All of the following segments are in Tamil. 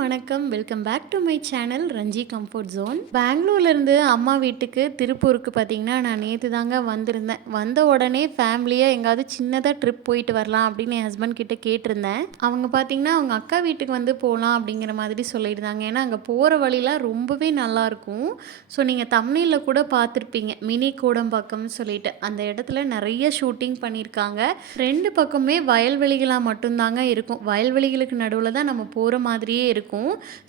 வணக்கம். Welcome back to my channel Ranji comfort zone. பெங்களூர்லேருந்து அம்மா வீட்டுக்கு திருப்பூருக்கு பார்த்தீங்கன்னா, நான் நேற்று தாங்க வந்திருந்தேன். வந்த உடனே ஃபேமிலியாக எங்கேயாவது சின்னதாக ட்ரிப் போயிட்டு வரலாம் அப்படின்னு என் ஹஸ்பண்ட் கிட்ட கேட்டிருந்தேன். அவங்க பார்த்தீங்கன்னா, அவங்க அக்கா வீட்டுக்கு வந்து போகலாம் அப்படிங்கிற மாதிரி சொல்லியிருந்தாங்க. ஏன்னா அங்கே போகிற வழிலாம் ரொம்பவே நல்லாயிருக்கும். ஸோ நீங்கள் தம்ப்நெயில்ல கூட பார்த்துருப்பீங்க, மினி கோடம்பாக்கம்னு சொல்லிட்டு. அந்த இடத்துல நிறைய ஷூட்டிங் பண்ணியிருக்காங்க. ரெண்டு பக்கமே வயல்வெளிகளாக மட்டும்தாங்க இருக்கும். வயல்வெளிகளுக்கு நடுவில் தான் நம்ம போகிற மாதிரியே இருக்கும்.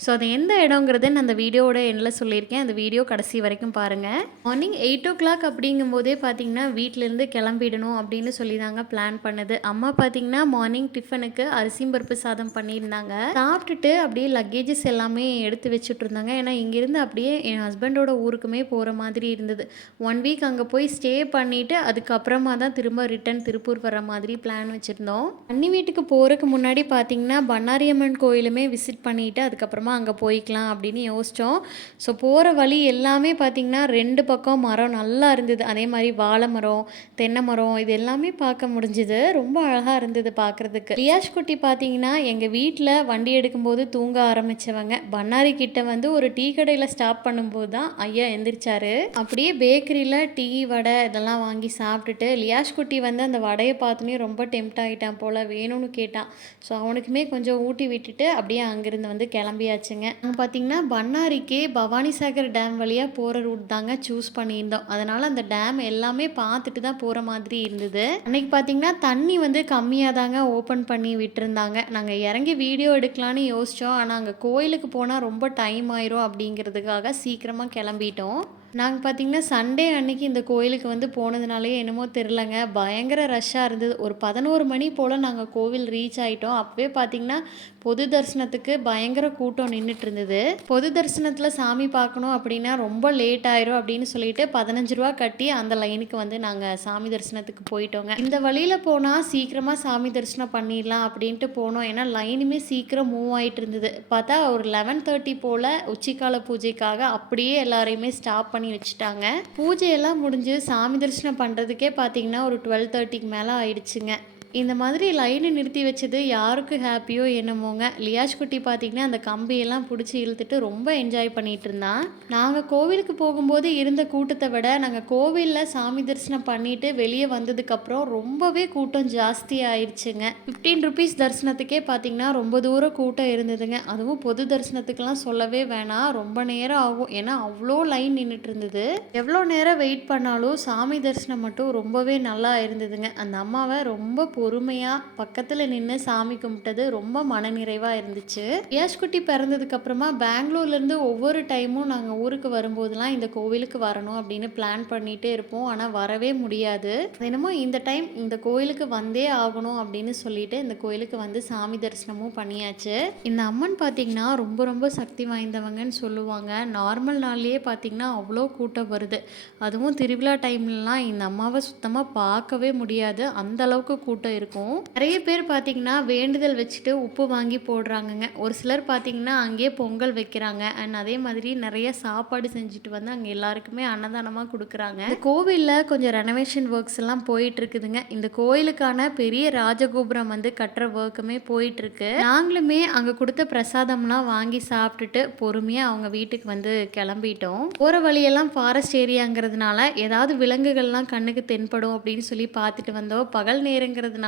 ஸோ அது எந்த இடங்கிறத நான் அந்த வீடியோவோட எண்டில் சொல்லியிருக்கேன். அந்த வீடியோ கடைசி வரைக்கும் பாருங்கள். மார்னிங் 8:00 அப்படிங்கும்போதே பார்த்தீங்கன்னா வீட்டிலேருந்து கிளம்பிடணும் அப்படின்னு சொல்லி தாங்க பிளான் பண்ணது. அம்மா பார்த்தீங்கன்னா மார்னிங் டிஃபனுக்கு அரிசியும் பருப்பு சாதம் பண்ணியிருந்தாங்க. சாப்பிட்டுட்டு அப்படியே லக்கேஜஸ் எல்லாமே எடுத்து வச்சுட்டு இருந்தாங்க. ஏன்னா இங்கேருந்து அப்படியே என் ஹஸ்பண்டோட ஊருக்குமே போகிற மாதிரி இருந்தது. 1 வீக் அங்கே போய் ஸ்டே பண்ணிவிட்டு அதுக்கப்புறமா தான் திரும்ப ரிட்டன் திருப்பூர் வர மாதிரி பிளான் வச்சுருந்தோம். அண்ணி வீட்டுக்கு போகிறதுக்கு முன்னாடி பார்த்தீங்கன்னா பண்ணாரியம்மன் கோயிலுமே விசிட் பண்ணிவிட்டு அதுக்கப்புறமா அங்கே போய்க்கலாம் அப்படின்னு யோசித்தோம். ஸோ போகிற வழி எல்லாமே பார்த்திங்கன்னா 2 பக்கம் மரம் நல்லா இருந்தது. அதே மாதிரி வாழை மரம், தென்னை மரம், இது எல்லாமே பார்க்க முடிஞ்சுது. ரொம்ப அழகாக இருந்தது பார்க்குறதுக்கு. ரியாஷ் குட்டி பார்த்திங்கன்னா எங்கள் வீட்டில் வண்டி எடுக்கும்போது தூங்க ஆரம்பித்தவங்க. பண்ணாரி கிட்ட வந்து ஒரு டீ கடையில் ஸ்டாப் பண்ணும்போது தான் ஐயா எந்திரிச்சாரு. அப்படியே பேக்கரியில் டீ, வடை இதெல்லாம் வாங்கி சாப்பிட்டுட்டு லியாஷ் குட்டி வந்து அந்த வடையை பார்த்தோன்னே ரொம்ப டெம்ட் ஆகிட்டான் போல், வேணும்னு கேட்டான். ஸோ அவனுக்குமே கொஞ்சம் ஊட்டி விட்டுட்டு அப்படியே அங்கேருந்து வந்து கிளம்பியாச்சுங்க. அங்கே பார்த்தீங்கன்னா பண்ணாரிக்கே பவானிசாகர் டேம் வழியாக போகிற ரூட் தாங்க சூஸ் பண்ணியிருந்தோம். அதனால் அந்த டேம் எல்லாமே பார்த்துட்டு தான் போகிற மாதிரி இருந்தது. அன்றைக்கி பார்த்தீங்கன்னா தண்ணி வந்து கம்மியாக தாங்க ஓப்பன் பண்ணி விட்டுருந்தாங்க. நாங்கள் இறங்கி வீடியோ எடுக்கலான்னு யோசித்தோம். ஆனால் அங்கே கோயிலுக்கு போனால் ரொம்ப டைம் ஆயிரும் அப்படிங்கிறதுக்காக சீக்கிரமாக கிளம்பிட்டோம். நாங்கள் பார்த்திங்கன்னா சண்டே அன்னைக்கு இந்த கோயிலுக்கு வந்து போனதுனாலே என்னமோ தெரிலங்க, பயங்கர ரஷ்ஷாக இருந்தது. ஒரு 11 மணி போல் நாங்கள் கோவில் ரீச் ஆகிட்டோம். அப்போவே பார்த்திங்கன்னா பொது தரிசனத்துக்கு பயங்கர கூட்டம் நின்றுட்டு இருந்தது. பொது தரிசனத்தில் சாமி பார்க்கணும் அப்படின்னா ரொம்ப லேட் ஆயிரும் அப்படின்னு சொல்லிட்டு 15 ரூபா கட்டி அந்த லைனுக்கு வந்து நாங்கள் சாமி தரிசனத்துக்கு போயிட்டோங்க. இந்த வழியில் போனால் சீக்கிரமாக சாமி தரிசனம் பண்ணிடலாம் அப்படின்ட்டு போனோம். ஏன்னா லைனுமே சீக்கிரம் மூவ் ஆகிட்டு இருந்தது. பார்த்தா ஒரு 11:30 போல் உச்சிக்கால பூஜைக்காக அப்படியே எல்லாரையுமே ஸ்டாப் பண்ணி வச்சுட்டாங்க. பூஜையெல்லாம் முடிஞ்சு சாமி தரிசனம் பண்ணுறதுக்கே பார்த்தீங்கன்னா ஒரு 12:30க்கு மேலே ஆயிடுச்சுங்க. இந்த மாதிரி லைனை நிறுத்தி வச்சது யாருக்கு ஹாப்பியோ என்னமோங்க. லியாஷ் குட்டி பார்த்திங்கன்னா அந்த கம்பியெல்லாம் பிடிச்சி இழுத்துட்டு ரொம்ப என்ஜாய் பண்ணிகிட்டு இருந்தான். நாங்கள் கோவிலுக்கு போகும்போது இருந்த கூட்டத்தை விட நாங்கள் கோவிலில் சாமி தரிசனம் பண்ணிவிட்டு வெளியே வந்ததுக்கப்புறம் ரொம்பவே கூட்டம் ஜாஸ்தி ஆயிடுச்சுங்க. 15 ருபீஸ் தரிசனத்துக்கே பார்த்திங்கன்னா ரொம்ப தூரம் கூட்டம் இருந்ததுங்க. அதுவும் பொது தரிசனத்துக்கெல்லாம் சொல்லவே வேணாம், ரொம்ப நேரம் ஆகும். ஏன்னா அவ்வளோ லைன் நின்றுட்டு இருந்தது. எவ்வளோ நேரம் வெயிட் பண்ணாலும் சாமி தரிசனம் மட்டும் ரொம்பவே நல்லா இருந்ததுங்க. அந்த அம்மாவை ரொம்ப பொறுமையாக பக்கத்தில் நின்று சாமி கும்பிட்டது ரொம்ப மனநிறைவாக இருந்துச்சு. ரியாஷ் குட்டி பிறந்ததுக்கு அப்புறமா பெங்களூர்லேருந்து ஒவ்வொரு டைமும் நாங்கள் ஊருக்கு வரும்போதெல்லாம் இந்த கோவிலுக்கு வரணும் அப்படின்னு பிளான் பண்ணிகிட்டே இருப்போம். ஆனால் வரவே முடியாது. என்னமோ இந்த டைம் இந்த கோயிலுக்கு வந்தே ஆகணும் அப்படின்னு சொல்லிட்டு இந்த கோயிலுக்கு வந்து சாமி தரிசனமும் பண்ணியாச்சு. இந்த அம்மன் பார்த்திங்கன்னா ரொம்ப ரொம்ப சக்தி வாய்ந்தவங்கன்னு சொல்லுவாங்க. நார்மல் நாள்லேயே பார்த்திங்கன்னா அவ்வளோ கூட்டம் வருது. அதுவும் திருவிழா டைம்லலாம் இந்த அம்மாவை சுத்தமாக பார்க்கவே முடியாது, அந்த அளவுக்கு கூட்டம் இருக்கும். நிறைய பேர் பார்த்தீங்கன்னா வேண்டுதல் வச்சுட்டு உப்பு வாங்கி போடுறாங்கங்க. ஒரு சிலர் பார்த்தீங்கன்னா அங்கேயே பொங்கல் வைக்கிறாங்க. அண்ட் அதே மாதிரி நிறைய சாப்பாடு செஞ்சுட்டு வந்து அங்கே எல்லாருக்குமே அன்னதானமாக கொடுக்குறாங்க. இந்த கோவிலில் கொஞ்சம் ரெனோவேஷன் ஒர்க்ஸ் எல்லாம் போயிட்டு இருக்குதுங்க. இந்த கோயிலுக்கான பெரிய ராஜகோபுரம் வந்து கட்டுற ஒர்க்குமே போயிட்டு இருக்கு. நாங்களுமே அங்கே கொடுத்த பிரசாதம்லாம் வாங்கி சாப்பிட்டுட்டு பொறுமையாக அவங்க வீட்டுக்கு வந்து கிளம்பிட்டோம். போகிற வழியெல்லாம் ஃபாரஸ்ட் ஏரியாங்கிறதுனால ஏதாவது விலங்குகள்லாம் கண்ணுக்கு தென்படும் அப்படின்னு சொல்லி பார்த்துட்டு வந்தோம். பகல் நேரங்கிறதுனால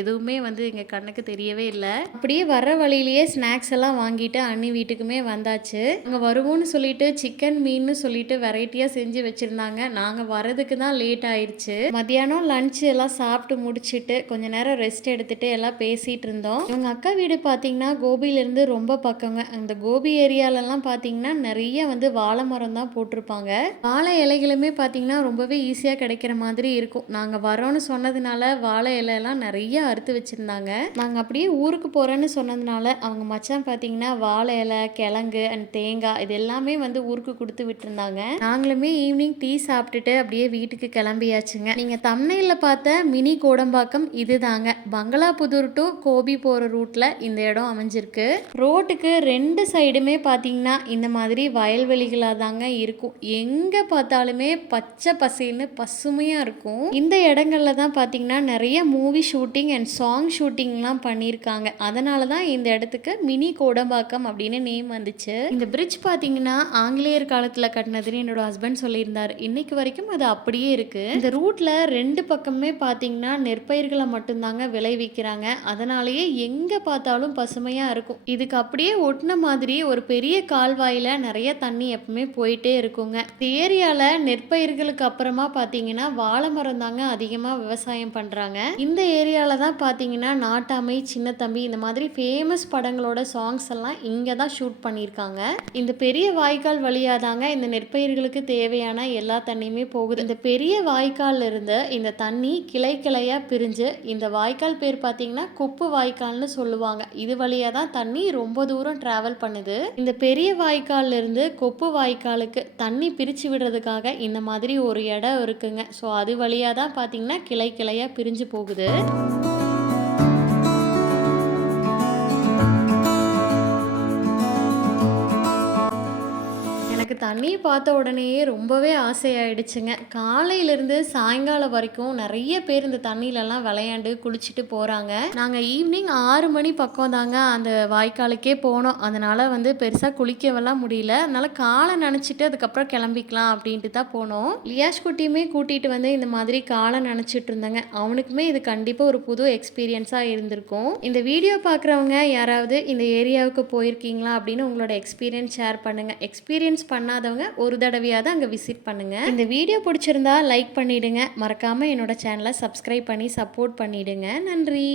எதுவுமே வந்து எங்கள் கண்ணுக்கு தெரியவே இல்லை. அப்படியே வர்ற வழியிலேயே ஸ்நாக்ஸ் எல்லாம் வாங்கிட்டு அண்ணி வீட்டுக்குமே வந்தாச்சு. அங்கே வருவோம்னு சொல்லிட்டு சிக்கன் மீன்னு சொல்லிட்டு வெரைட்டியாக செஞ்சு வச்சுருந்தாங்க. நாங்கள் வரதுக்கு தான் லேட் ஆயிடுச்சு. மத்தியானம் லஞ்ச் எல்லாம் சாப்பிட்டு முடிச்சுட்டு கொஞ்ச நேரம் ரெஸ்ட் எடுத்துட்டு எல்லாம் பேசிகிட்டு இருந்தோம். இவங்க அக்கா வீடு பார்த்தீங்கன்னா கோபியிலேருந்து ரொம்ப பக்கங்க. அந்த கோபி ஏரியாலெல்லாம் பார்த்தீங்கன்னா நிறைய வந்து வாழை மரம் தான் போட்டிருப்பாங்க. வாழை இலைகளுமே பார்த்தீங்கன்னா ரொம்பவே ஈஸியாக கிடைக்கிற மாதிரி இருக்கும். நாங்கள் வரோன்னு சொன்னதுனால வாழை இலையெல்லாம் நிறைய அறுத்து வச்சுருந்தாங்க. நாங்கள் அப்படியே ஊருக்கு போகிறேன்னு சொன்னதுனால அவங்க மச்சான் பார்த்தீங்கன்னா வாழை இலை, கிழங்கு அண்ட் தேங்காய் இது எல்லாமே வந்து ஊருக்கு கொடுத்து விட்டுருந்தாங்க. நாங்களுமே ஈவினிங் டீ சாப்பிட்டுட்டு அப்படியே வீட்டுக்கு கிளம்பியாச்சுங்க. நீங்கள் தம்ப்நெயிலில் பார்த்த மினி கோடம்பாக்கம் இது தாங்க. பங்களாபுதூர் டு கோபி போகிற ரூட்டில் இந்த இடம் அமைஞ்சிருக்கு. ரோட்டுக்கு 2 சைடுமே பார்த்தீங்கன்னா இந்த மாதிரி வயல்வெளிகளாக தாங்க இருக்கும். எங்கே பார்த்தாலுமே பச்சை பசேல்னு பசுமையாக இருக்கும். இந்த இடங்கள்ல தான் பார்த்தீங்கன்னா நிறைய மூவி ஷூட்டிங் அண்ட் சாங் ஷூட்டிங்லாம் பண்ணியிருக்காங்க. அதனால தான் இந்த இடத்துக்கு மினி கோடம்பாக்கம் அப்படின்னு நேம் வந்துச்சு. இந்த பிரிட்ஜ் பார்த்தீங்கன்னா ஆங்கிலேயர் காலத்தில் கட்டினதுன்னு என்னோட ஹஸ்பண்ட் சொல்லியிருந்தார். இன்னைக்கு வரைக்கும் அது அப்படியே இருக்கு. இந்த ரூட்ல 2 பக்கமே பார்த்தீங்கன்னா நெற்பயிர்களை மட்டும்தாங்க விளைவிக்கிறாங்க. அதனாலேயே எங்க பார்த்தாலும் பசுமையா இருக்கும். இதுக்கு அப்படியே ஒட்டின மாதிரி ஒரு பெரிய கால்வாயில நிறைய தண்ணி எப்பவுமே போயிட்டே இருக்குங்க. இந்த ஏரியால நெற்பயிர்களுக்கு அப்புறமா பார்த்தீங்கன்னா வாழை மரம் தாங்க அதிகமாக விவசாயம் பண்ணுறாங்க. இந்த ஏரியாவில் தான் பார்த்தீங்கன்னா நாட்டாமை, சின்ன தம்பி இந்த மாதிரி ஃபேமஸ் படங்களோட சாங்ஸ் எல்லாம் இங்கே தான் ஷூட் பண்ணியிருக்காங்க. இந்த பெரிய வாய்க்கால் வழியாக தாங்க இந்த நெற்பயிர்களுக்கு தேவையான எல்லா தண்ணியுமே போகுது. இந்த பெரிய வாய்க்கால் இருந்து இந்த தண்ணி கிளை கிளையாக பிரிஞ்சு இந்த வாய்க்கால் பேர் பார்த்தீங்கன்னா குப்பு வாய்க்கால்னு சொல்லுவாங்க. இது வழியாக தான் தண்ணி ரொம்ப தூரம் டிராவல் பண்ணுது. இந்த பெரிய வாய்க்கால்ல இருந்து கொப்பு வாய்க்காலுக்கு தண்ணி பிரித்து விடுறதுக்காக இந்த மாதிரி ஒரு இடம் இருக்குங்க. ஸோ அது வழியாக தான் பார்த்தீங்கன்னா கிளை கிளையாக பிரிஞ்சு போகுது. எனக்கு தண்ணி பார்த்த உடனேயே ரொம்பவே ஆசையாயிடுச்சுங்க. காலையிலேருந்து சாயங்காலம் வரைக்கும் நிறைய பேர் இந்த தண்ணியிலலாம் விளையாண்டு குளிச்சுட்டு போகிறாங்க. நாங்கள் ஈவினிங் 6 மணி பக்கம் தாங்க அந்த வாய்க்காலுக்கே போனோம். அதனால் பெருசாக குளிக்கவெல்லாம் முடியல. அதனால் காலை நனைச்சிட்டு அதுக்கப்புறம் கிளம்பிக்கலாம் அப்படின்ட்டு தான் போனோம். லியாஷ் குட்டியுமே கூட்டிகிட்டு வந்து இந்த மாதிரி காலை நனைச்சிட்டு இருந்தாங்க. அவனுக்குமே இது கண்டிப்பாக ஒரு புது எக்ஸ்பீரியன்ஸாக இருந்திருக்கும். இந்த வீடியோ பார்க்குறவங்க யாராவது இந்த ஏரியாவுக்கு போயிருக்கீங்களா அப்படின்னு உங்களோட எக்ஸ்பீரியன்ஸ் ஷேர் பண்ணுங்கள். எக்ஸ்பீரியன்ஸ் பண்ணாதவங்க ஒரு தடவையாவது அங்கே விசிட் பண்ணுங்க. இந்த வீடியோ பிடிச்சிருந்தா லைக் பண்ணிடுங்க. மறக்காம என்னோட சேனலை சப்ஸ்கிரைப் பண்ணி சப்போர்ட் பண்ணிடுங்க. நன்றி.